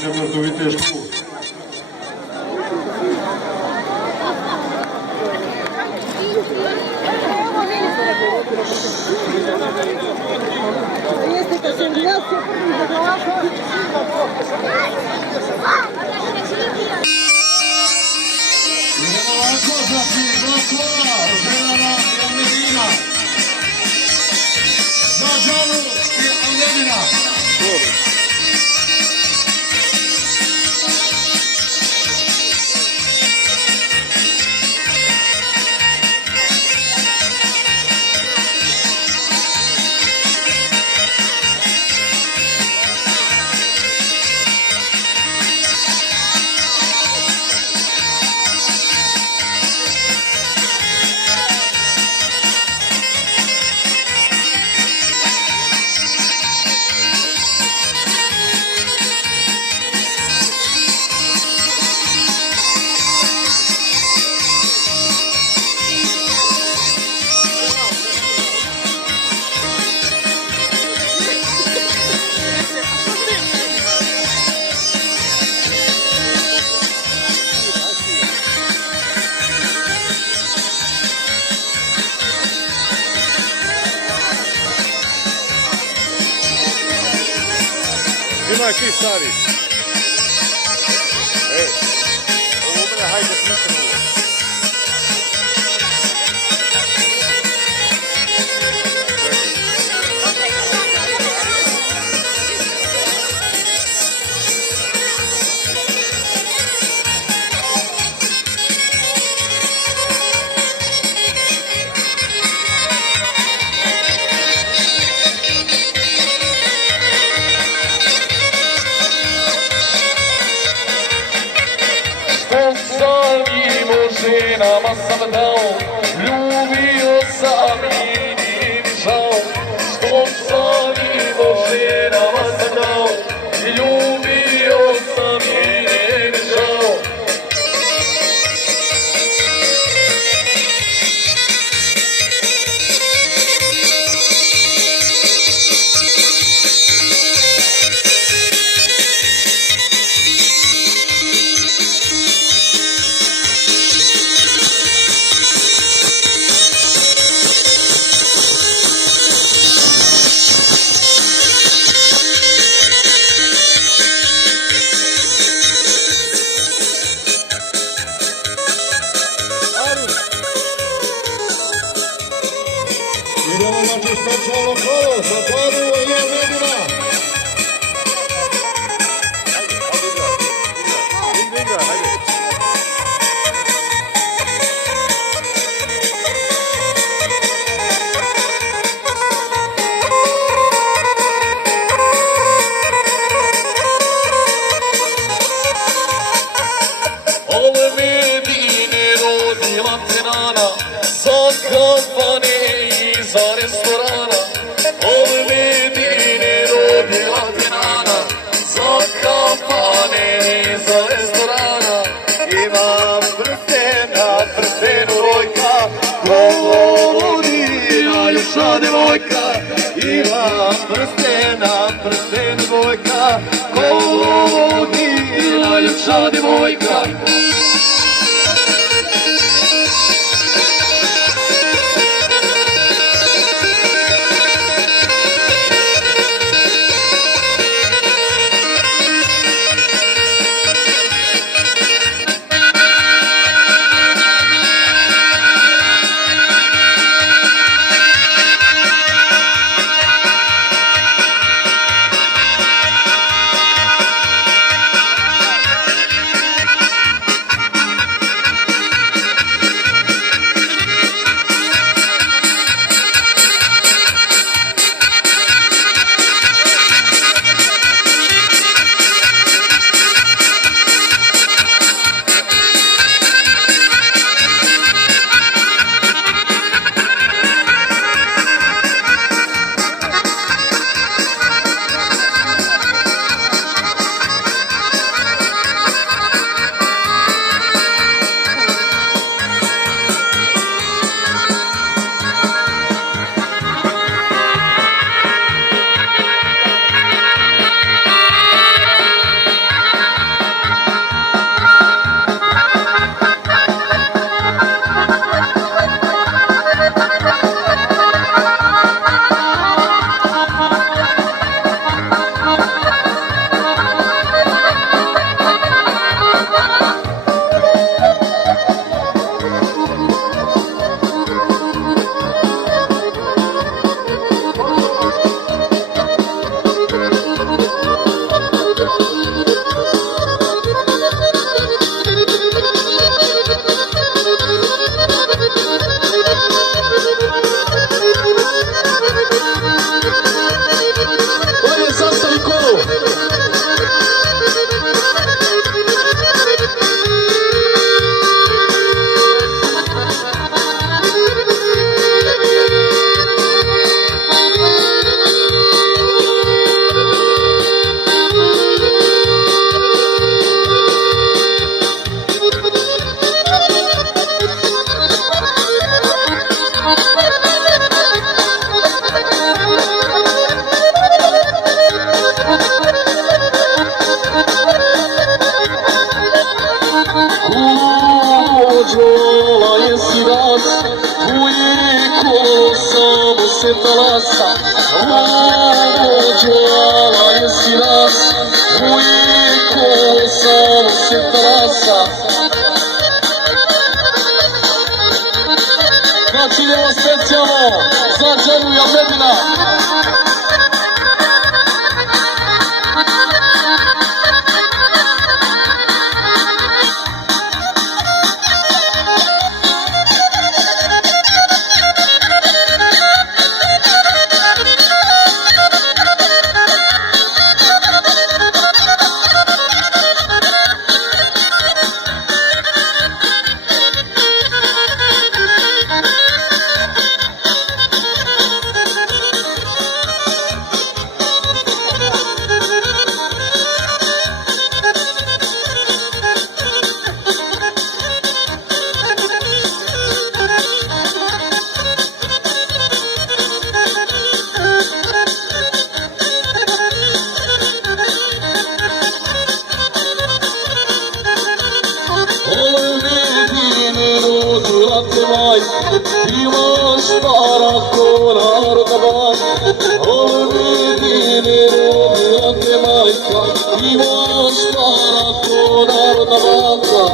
4. vitešku. Idemo ovako za Glasova, Željana i Almedina. Za Đanu i Almedina. Imaj ti stari. Ej, ovo mene hajde pisam ovo. Ženama sam dao, ljubio sam i nije mi žao. Što sam imao, ženama sam dao, ljubio sam i nije mi žao. Idemo znači specijalno kolo sa Toru i Almedina. Almedine rodila te rana, za kafane i za restorana. Almedine rodila te rana, za kafane i za restorana. Imam prstenu rojka, ko najljepša devojka. Imam prstenu rojka, ko najljepša devojka. Znači idemo specijalno za Džanu Jabedina. Imaš parako narodna bajka, Olvidine rodilate majka, imaš parako narodna bajka.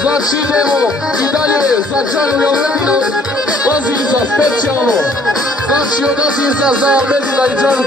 Znači idemo i dalje za Džanu Jabedina od Aziza specijalno. Znači od Aziza za Medina i Džanu.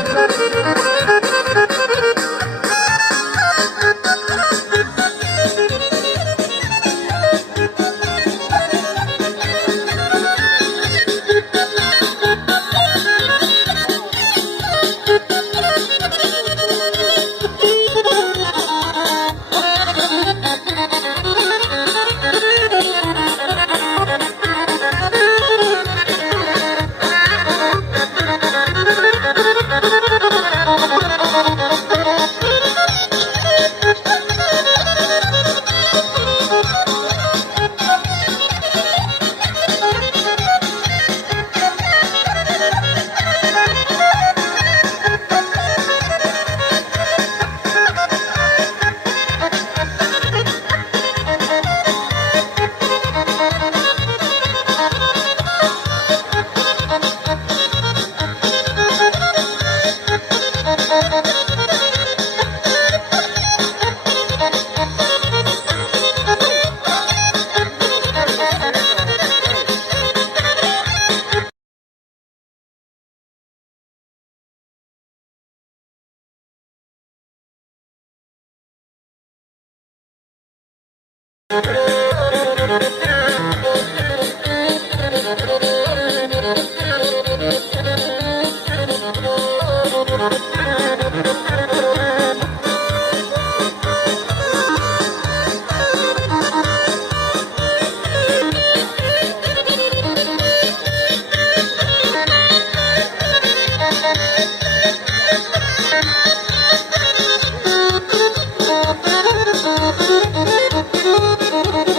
Thank you.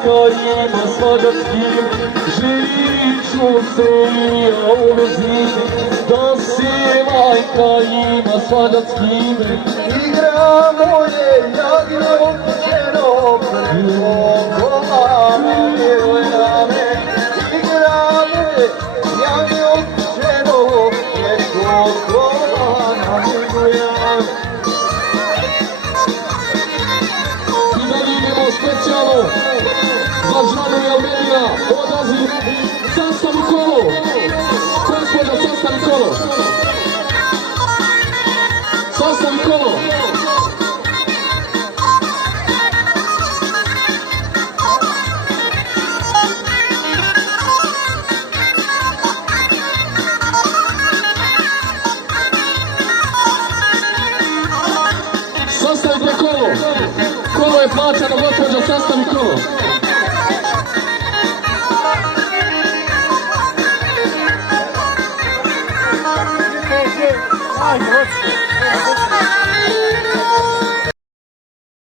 majka ima svađa s kim, žiču se i ja u vezini, da si majka ima svađa s kim. Igramo je jagnjeno prvo kolame, igramo je jagnjeno prvo kolame. I dalje idemo specijalno za Žanu i Almenija, odlazi sastavi kolo, gospoda sastavi kolo, sastavi kolo. Sastavite kolo, kolo je plaćano, gospođo, sastavi kolo. Ajde, hoćete.